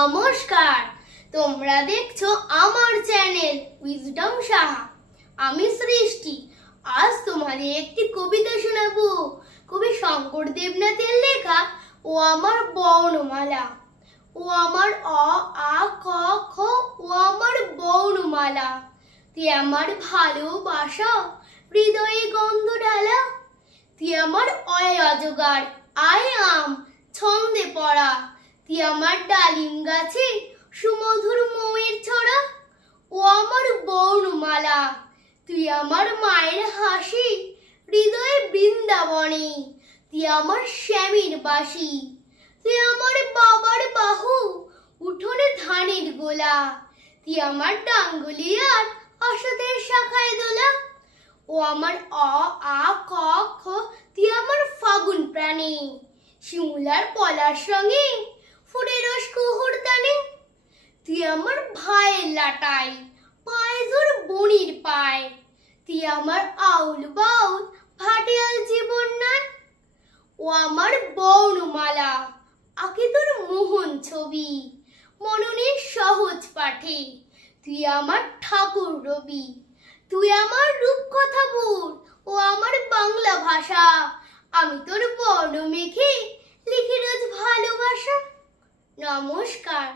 নমস্কার। তোমরা দেখছ আমার চ্যানেল উইজডম সাহা। আমি সৃষ্টি। আজ তোমাদের একটি কবিতা শোনাবো। কবি শঙ্কর দেবনাথের লেখা ও আমার বর্ণমালা। ও আমার অ, আ, ক, খ, ও আমার বর্ণমালা। তুই আমার ভালোবাসা, হৃদয়ে গন্ধ ঢালা। তুই আমার অয় অজগার আই আম, ছন্দে পড়া। তুই আমার ডালিম গাছে সুমধুর মৌয়ের ছড়া, ও আমার বর্ণমালা তুই আমার মায়ের হাসি, হৃদয়ে বৃন্দাবনে। তুই আমার শ্যামীর বাসি। তুই আমার বাবার বাহু, উঠোনে ধানের গোলা। তুই আমার ডাঙ্গুলিয়ার অসতের শাখায় দোলা। ও আমার অ, আ, ক, খ, তুই আমার ফাগুন প্রাণী। শিমুলার পলার সঙ্গে ফুটে রস কুহুর তুই আমার ভাইয়ের লাটাই পায়ে জোর বনির পায়। তুই আমার আউল বাউল ভাটিয়াল জীবন নাই। ও আমার বর্ণমালা আঁকে তোর মোহন ছবি। মননের সহজ পাঠে তুই আমার ঠাকুর রবি। তুই আমার রূপকথা বোর ও আমার বাংলা ভাষা। আমি তোর বর্ণ মেখে লিখে রোজ ভালোবাসা। নমস্কার।